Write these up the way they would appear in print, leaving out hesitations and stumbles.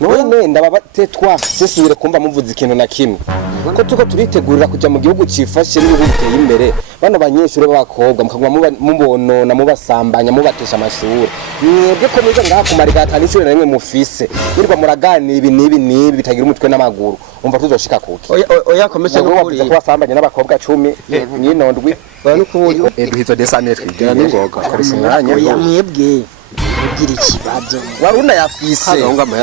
none ndabatetwa sesubire kumva muvuze ikintu na kimwe ko tuko turitegurira kuja mu gihugu cifashe n'ibihugu biteye imbere bano banyeshure b'abakobwa mukaguma mubonona mubasambanya mubatesha amashuri mwebwe ko mwiza ngaha kumarika atanishure na rimwe mufise nirwa muraganira ibi nibi bitagira umutwe n'amaguru umva tuzoshika kuki oya komese gukuri ko basambanya n'abakobwa 10 n'inondwi nukubuye duhizo desanire twigera n'ingoga koresha umwanya oya mwebwe ugira ikibazo waruna yafise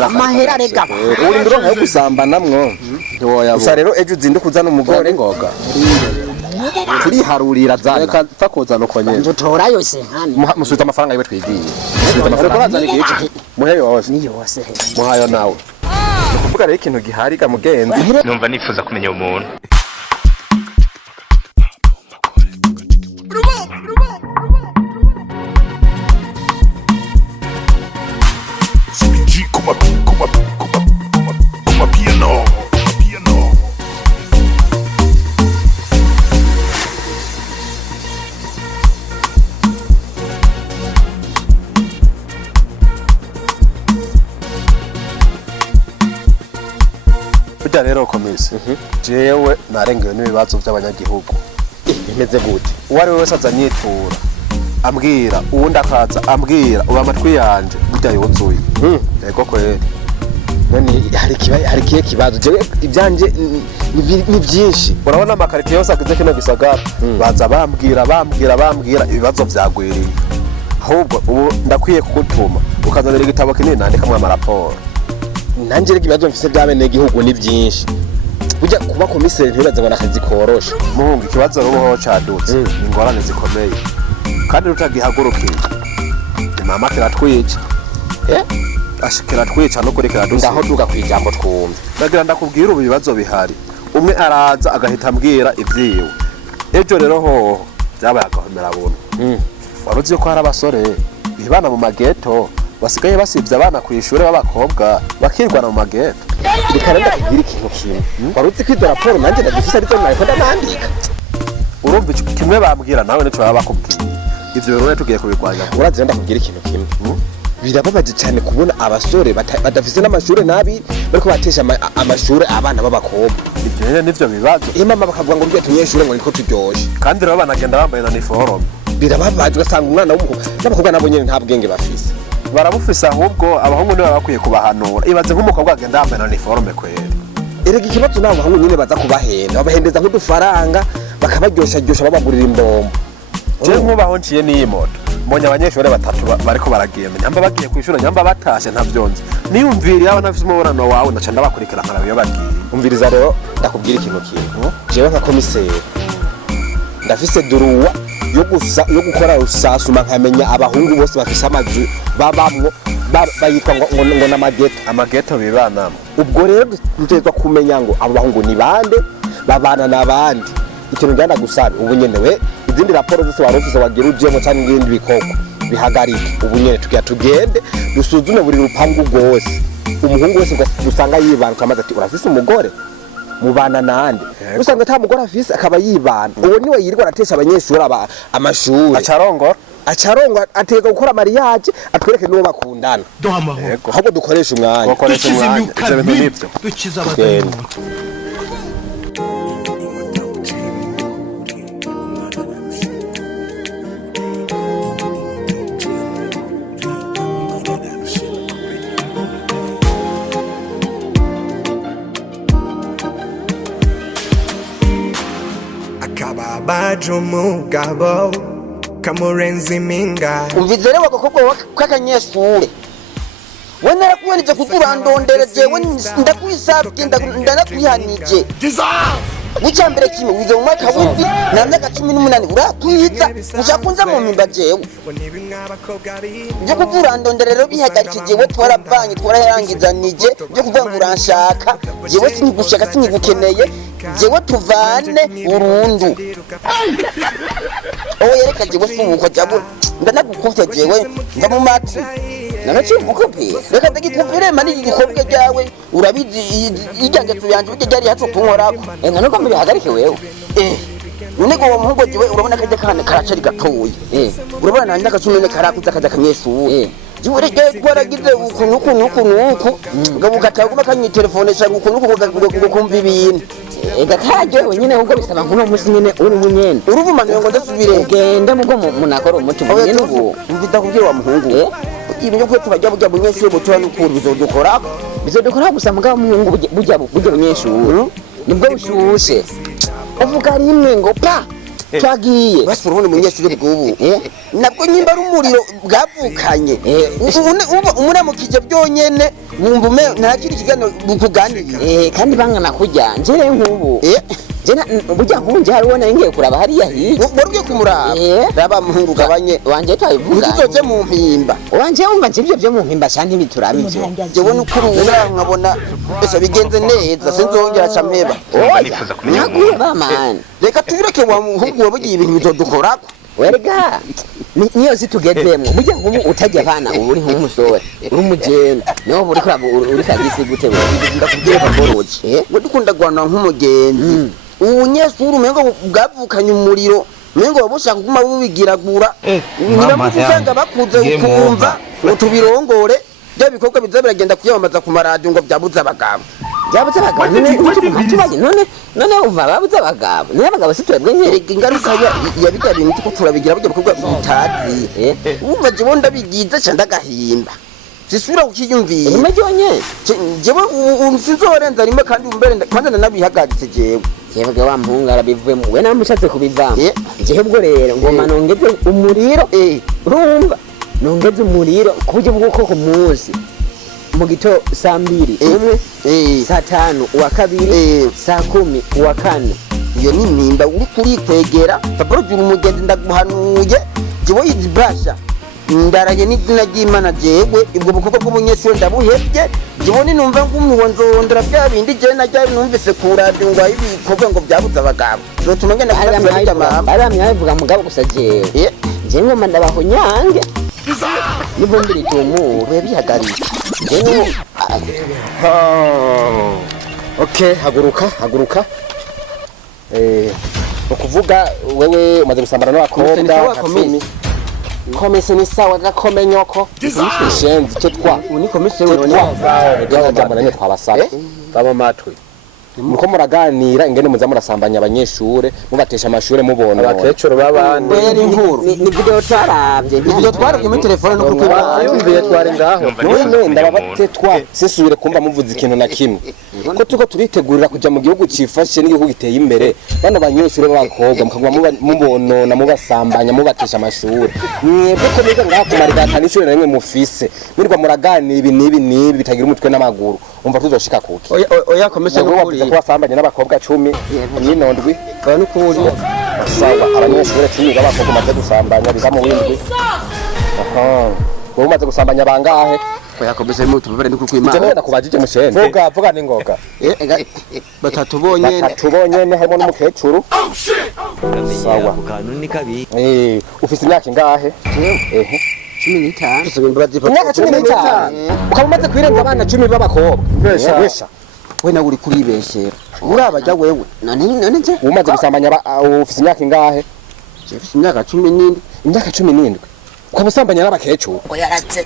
amahera rega uri ndironka yo gusambana mwo ntiwoya gusa rero ejo uzinde kuzana umugore ngoga turiharurira zana reka takuzana uko nyene nzotora yose hano musubiza amafaranga yiwe twigiye musubiza amafaranga bazana iki muhe yose ni yose muhayo nawe ukuvuga rero ikintu gihari ga mugenzi numva nifuza kumenya umuntu Kuma piano. Burya rero komisi jewe narengewe n'ibibazo by'abanyagihugu bimeze gute uwari wese azanyitura ambwira uwundi akaza ambwira uba amatwi yanje burya yuzuye yego kweli none hari kibazo jewe ibyanje ni byinshi urabona amakarite yose agize kino gisagara baza bambwira ibibazo byagwiriye ahubwo ubu ndakwiye kugutuma ukazanira igitabo kinini nandikamo amaraporo nanjye rege ibibazo mfise by'abene gihugu ni byinshi burya kuba komiseri ntibaze ngo nakazi korosha muhunga ikibazo ruboho cadutse ingorane zikomeye kandi rutagihagurukiye mama kiratwica ashikira twica no kurikira dusa ndaho duga kwijambo twumva ndagira ndakubwira ubu bibazo bihari umwe araza agahita ambwira ivyiwe ejo rero ho byabaye agahomera buntu waruzi ko hari abasore bibana mu mageto basigaye basivye abana ku ishure b'abakobwa bakirwana mu mageto bikarenda kugira ikintu kimwe waruzi ko izo raporo nanje ndazifise ariko nariko ndandika urumva kimwe bambwira nawe nico baba bakubwiye ivyo rero tugiye kubigwanya urazi ndakubwira ikintu kimwe birababaje cyane kubona abasore badafise n'amashure nabi bariko batesha amashure abana b'abakobwa ivyo rero nivyo bibazo mama bakavuga ngo tunyeshure ngo niko turyoshe kandi rero banagenda bambaye na uniforme birababaje ugasanga umwana w'umukobwa n'abakobwa nabo nyene nta bwenge bafise barabufise ahubwo abahungu nibo bakwiye kubahanura ibaze nk'umukobwa agenda yambaye na uniforme kwera erega ikibazo nabo bahungu nyene baza kubahenda babahendeza nk'udufaranga bakabaryosha babagurira imbombo je nkubaho nciye n'iyi moto mbonye abanyeshuri batatu bariko baragenda nyamba bagiye kwishura nyamba batashe ntavyonze niyumvira yaba nafise umubonano wawe ndaca ndabakurikira nkarabe yo bagiye umviriza rero ndakubwira ikintu kimwe jewe nka komiseri ndafise duruwa yo gukora rusasuma nkamenya abahungu bose bafise amazu babamwo bayitwa ngo n'amageto bibanamo ubwo rero dutegwa kumenya ngo abo bahungu ni bande babana n'abandi ikintu ngenda gusaba ubu nyene we izindi raporo zose warufise wagira ujemo cyangwa ibindi bikorwa bihagarike ubu nyene tugende dusuzume buri rupangu rwose umuhungu wese gusanga yibana kamaze ati urafise umugore mubana nande usanga nta mugore afise akaba yibana uwo niwe yirirwa aratesha abanyeshuri amashuri acarongora ateka gukora mariage atwereke n'uwo bakundana ahubwo dukoresha umwanya ivyo bintu nivyo dukiza abadayimu Bajo mugabo kamurenzi minga umvizere wagakobwa kakanyeshure we narakubonije kuturandondera jewe ndakwisabye ndanakwihanije W'icyambere kimwe wize mu mwaka w'indwi na myaka 18 uratwiza ushakunza mu mimba jewe byo kuvurandondera rero bihagarikije we twarapfanye twarayarangizanije byo kuvuga ngo uranshaka jewe sinigushaka sinigukeneye jewe tuvane burundu owe yereka jewe sumuko jabo ndanagukuvye jewe nda mu matwi nanachi mukopera reka ndagikuvire mani igikobwe ryawe urabizi ijyange tuyanje bije ryari hatso kunkorako none ko bihagarike wewe Uneko wa muhogo jiwe urabona kaje kana karacari gatoyi urabona nanje akacumene karakuza kaza kamyesu jiwe rege twaragize uku ngabo gataguma kanyi telefone cyangwa uku kumva ibintu ega kararyohewe nyine ahubwo bisaba nkuno musi nyine uri munyene uruvumaniye ngo ndasubire ugende mugo munakora umuti munyene ubu mvita kubwira wa muhungu ibinyo kwe tubajya burya bunyeshuri butura n'ukuri bizodukora gusa mugabo muhungu burya bunyeshuri nibwo bushushe uvuga rimwe ngo pa twagiye basi urabona umunyeshuri bw'ubu nabwo nyimba ari umuriro bwavukanye umuramukije byonyene wumva nta kindi kiganiro bukuganiriye kandi bangana kujya njere nk'ubu jena burya nkunje haribona ngiye kuraba hariya hirya warugiye kumuraba raba muhungu gabanye wanje twabivuga uzoje mu mpimba wanje wumva njibyo byo mu mpimba cyane biturabe ivyo jewe n'ukurura nkabona ese bigenze neza sinzongera campeba nifuza kumenya nakuba man reka tubireke wa muhungu wabugiye ibintu bizodukorako werega niyo zitugezemwo burya nk'ubu utajya abana uri nk'umusore uri umugenda niho buri kuraba uri kagisi gute ndakubwira bakoroje ngo dukunda gwana nk'umugenzi ubunyesuri umengo bwavukanye umuriro umengo babushaka kuguma bubigiragura niba usanga bakuze kumva ngo tubirongore bya bikorwa biza biragenda kuyamamaza ku maradiyo ngo byabuze abagabo none umva babuze abagabo niyo abagabo si twebwe nyine ingaruka ya bijya bintu ko turabigira burya bikorwa bitazi umva jewe ndabigize ca ndagahimba sisubira kukiyumvira nyuma ryonye jewe sinzorenza rimwe kandi umbere kwanza nanabihagaritse jewe jewe wa muhungu arabivuyemo we namushatse kubivamo jewe bwo rero ngoma nongeze umuriro urumva nongeze umuriro ku buryo bw'uko ku munsi mu gito saa 2 umwe saa 5 uwa kabiri saa 10 uwa kane iyo ni mpimba uri kuri kwegera paparugira umugenzi ndaguhanuye jewe izibasha ndaraye n'izina ry'Imana jewe ubwo bukorwa bw'umunyeshuri ndabuhebye jewe ni numva ngumwe nzondera bya bindi je najya numvise ku radio ngo ibikorwa ngo byabuze abagabo zotuma ngenda kubaza mama aramya bivuga mugabo gusa jewe je ngoma ndabahonyange nibombi ritumu bihagaritse jewe okay haguruka ukuvuga wewe umaze gusambana n'abakobwa komese ni sawa gakome nyoko ishenzi cyo uni komese wewe jambo nanye twabasaba baba matwe muko muraganira ingene muza murasambanya abanyeshure mubatesha amashure mubona abakecuru babandi ni video twarabye muri telefone no kukwibana yumviye twari ngaho none ndababatetwa sisubire kumva muvuze ikintu na kimwe ko tuko turitegurira kuja mu gihugu cifashe n'igihugu giteye imbere bano banyeshure b'abakobwa mukagwa mubonona mubasambanya mubatesha amashure mwebwe ko biga ngaho kumarigata n'ishure na rimwe mufise mwirwa muraganira ibi nibi bitagira umutwe n'amaguru umva tuzoshika kuki oya komese ko basambanye n'abakobwa 10 n'inondwi kandi ukuri sawa abanyeshure 10 b'abakobwa maze gusambanya biza mu windwi wowe umaze gusambanya bangahe oya komese mu tubere ndi kukwimana je nakubajije mushenze vuga n'ingoga batatu bonyene harimo n'umukecuru sawa kanuni kabi ufise imyaka ingahe 15 imyaka 15 ukaba umaze kwirenza abana 10 b'abakobwa wesha we nawe uri kuribeshera urabajya wewe none nje umaze gusambanya ufise imyaka ingahe ufise imyaka 17 imyaka 17 ukaba usambanya n'abakecuru ngo yaratse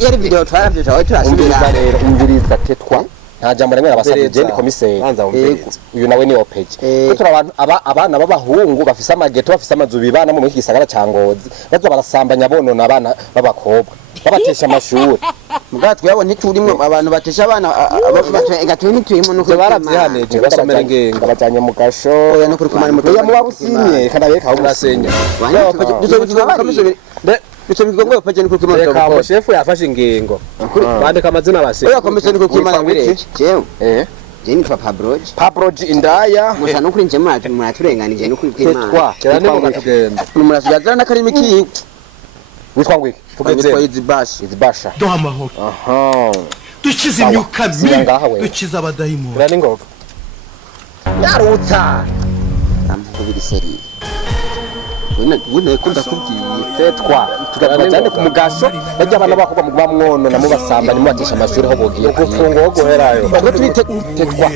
yari video twarabye aho turasubira rero umviriza tetwa nta jambo rimwe abasabye je komiseri uyu nawe ni opeje ko turi abantu abana b'abahungu bafise amageto bafise amazu bibana mu gisagara ca Ngozi bazo barasambanya bonona abana b'abakobwa babatesha amashuri mugatwe yabo ntiturimwe abantu batesha abana gatwe ntituyimo nuko baravyihaneje basomera ingenga bajanye mu gasho oya no kuri kumana muto ya mubabusinye kana bereka aho murasenya biso bigongo paje niko kimana reka mo chef yafashe ingingo bandika amazina base oya komese niko kimana bireke jewe je ni Pabroji indaya gusa no kuri nje muraturenganije no kuri kwimana cyane mu gatugenda murasugazana n'akarimi kiwe witwa ngwiki tugeze izibasha duha amahoro dukiza imyuka mibi dukiza abadayimoni ura n'ingoga yarutsa amukubiri seri wena ko ndakubwiye tetwa tugajane ku mugasho bajya abana bakobwa mu bamwono na mubasamba nimubatisha amashuri ho bogiye gufunga ho guherayo tetwa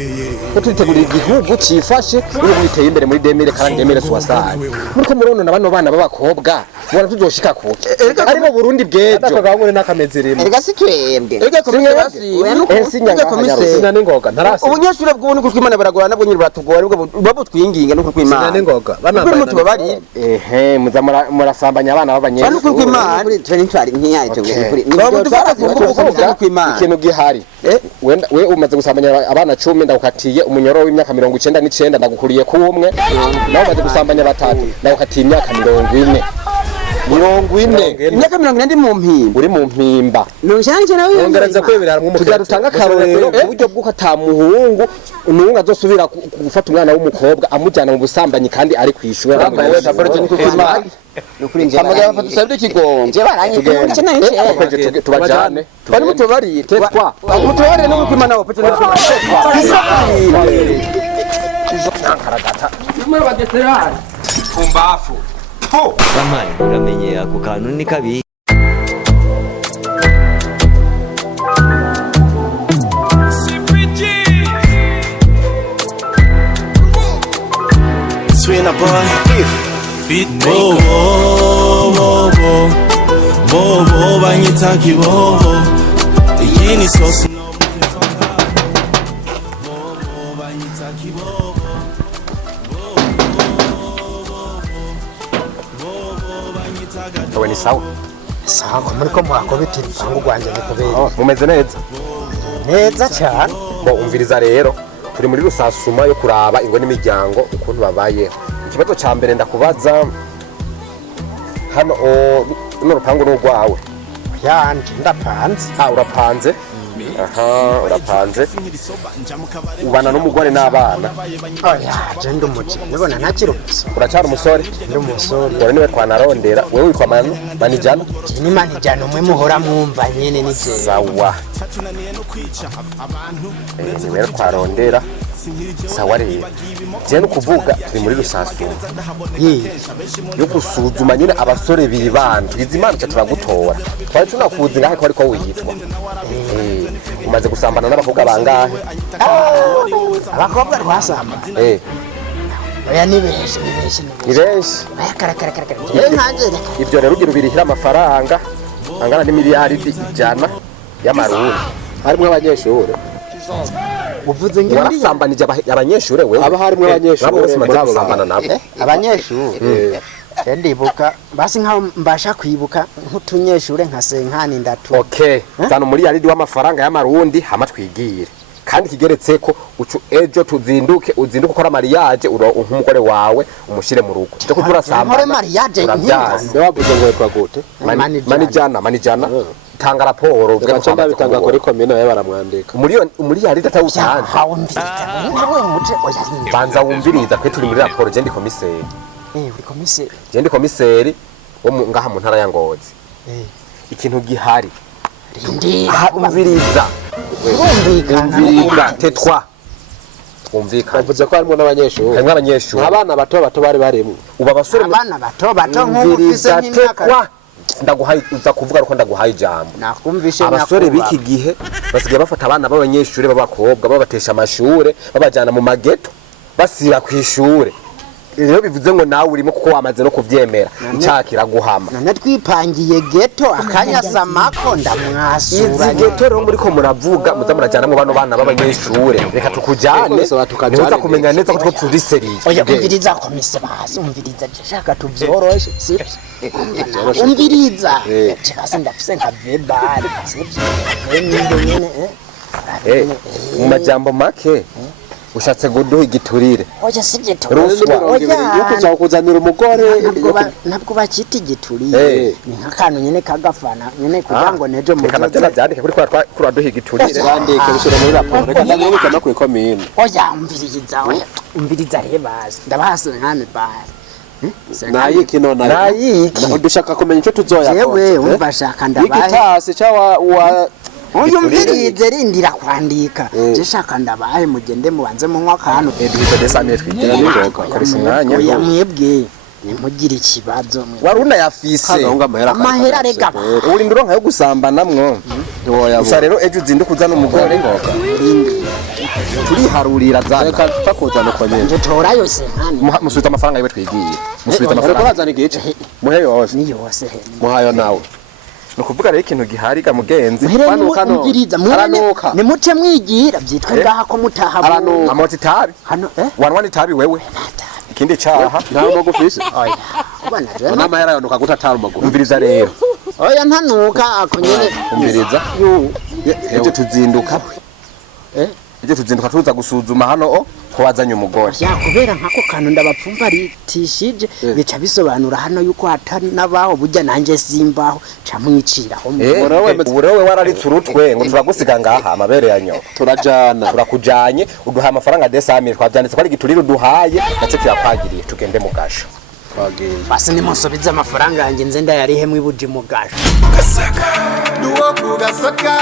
ko twitegurira igihugu cifashe uri giteye imbere muri demire kandi demire suwasari muri ko murono na bano bana b'abakobwa bora tuzoshika ko ari mu Burundi bwejo akagangure n'akamezeremo erega sitwende erega komiseri sina ningoga ntarasi ubunyeshure bw'ubuntu kuko Imana baragora nabwo nyiri batugora babo twinginga no kuko Imana sina ningoga bana mutubabari muza murasambanya abana b'abanyeshure bano kuko Imana turi ntwari ntiyaye kuri babo dufata kuko Imana ikintu gihari wenda we umaze gusambanya abana 10 ndagukatiye umunyoro w'imyaka 99 ndagukuriye ku umwe nawe umaze gusambanya batatu ndagukatiye imyaka 40 imyaka 40 ndi mu mpimba uri mu mpimba nonshanje nawe yongereza kwebera mu kugira rutanga karorero uburyo bw'uko atamuhungu n'umwe azosubira gufata umwana w'umukobwa amujyana mu busambanyi kandi ari kwishura bambaye tabarije ni kuko nukuri nje amagara fatusabye ikigonje baranye cyane tubajane bari mutubari tetwa mutubari no kwimana nawo pete karagata muri bageterana kumbafu Kamari uramenye ako kantu ni kabi Swing a boy beat bobo banyita kibobo iyi ni sauce bobo banyita kibobo we ni sawa sawa muri ko mwakobitira pangu gwanje nikubera mumeze neza neza cyane bo umviriza rero turi muri rusasuma yo kuraba ingo n'imiryango ukuntu babayeho ikibazo ca mbere ndakubaza hano no rupangu n'urwawe yanje ndapanze urapanze aha urapanze ubana n'umugore n'abana oya je ndumuci nibona ntakiri umusore uracyari umusore ndi umusore gore niwe twanarondera wewe witwa manijana ni manijana umwe muhora mwumva nyene ni je sawa niwe twarondera sawa rero je no kuvuga turi muri rusasuma yo gusuzuma nyine abasore bibana twizimana cyo turagutora twari tunakuzi ngahe ko ariko wiyitwa umaze gusambana n'abakobwa bangahe abakobwa rwasamba oya ni benshi aya karakara nkanje ibyo rero ugira ubirihira amafaranga angana n'imiliyaridi 100 y'amarundi harimo abanyeshure uvuze ngo warasambanije abanyeshure wewe aba harimo abanyeshure bose maze gusambana nabo abanyeshure ndibuka basi nkaho mbasha kwibuka nk'utunyeshure nka senkani ndatu okay zano muri yaridi w'amafaranga y'amarundi hama twigire kandi kigeretse ko ucu ejo uzinduke ukora mariage umugore wawe umushire mu rugo cyo kuturasamba nkore mariage nkinga wavuze ngo yitwa gute manijana tanga raporo ugacanda bitanga kuri komine yawe baramwandika muri yaridi atawutanze nawe muje oya banza wumviriza kwe turi muri raporo je ndi komiseri uri komiseri je ndi komiseri wo ngaha mu ntara ya Ngozi ikintu gihari umviriza umviriza tetwa umvika bavuze ko harimo n'abanyeshuri abana bato bari barimo uba abasore abana bato nk'ufise nk'imyaka ndaguhaye uza kuvuga ko ndaguhaye ijambo nakumvishe abasore biki gihe basigaye bafata abana b'abanyeshuri b'abakobwa babatesha amashure babajana mu mageto basira ku ishure rero bivuze ngo nawe urimo kuko wamaze no kuvyemera icakira guhama none twipangiye geto akanyasamako ndamwasura izi geto rero muri ko muravuga muza murajana mu bano bana b'abanyeshure reka tukujane niza kumenya neza ko turi seriye oya umviriza komise basi umviriza shaka tuvyoroshe si umviriza cyase ndafise nka verbal mu majambo make ushatse guduha igiturire oya si giturire yo kuza kuzanira umugore ntabwo bakita igiturire ni nk'akantu nyene kagafana nyene kugira ngo neje mu kana byandike kuri kwa duha igiturire bandike bishira muri raporo reka ndabika no kuri komine oya umviriza rebazi ndabahase nkane bari nayiki nona nayiki udushaka kumenya ico tuzoya yewe umva shaka ndabaye igitasi cyawa uyu mvirize rindira kwandika je shaka ndabaye mugende mubanze mu mwaka hano edwito desamye twitera n'ingoka koresha umwanya oya mwebwe nimugire ikibazo mwe waruna yafise amahera rega uri ndironka yo gusambanamwo gusa rero ejo uzinduka uzana umugore turiharurira zana reka takuzana uko nyene nje tora yose musubiza amafaranga yiwe twigiye musubiza amafaranga bazana igice muhe yose ni yose muhayo nawe nukuvuga rero ikintu gihari ga mugenzi umviriza nimuce mwigira byitwa ngaha ko mutaha amoti tabi hano wanwa ni tabi wewe ikindi caha ntawe magufise oya bana je n'amahera yondoka gutatara umaguru umviriza rero oya ntanuka ako nyene umviriza ejo tuzinduka ejo tuzinduka tuza gusuzuma hano ko wazanye umugore kubera nkako kantu ndabapfumbaritishije bica bisobanura hano yuko hatari nabaho burya nanje simbaho camwiciraho uburewe wararitse urutwe ngo turagusiga ngaha amabere ya nyoka turajana turakujanye uduha amafaranga desamire twavyanditse ko ari giturire uduhaye ndetse tuyapagiriye tugende mu gasho basi nimusubize amafaranga yanjye nze ndayarihe mwibuje mu gasho Gasaka, duwo ku Gasaka.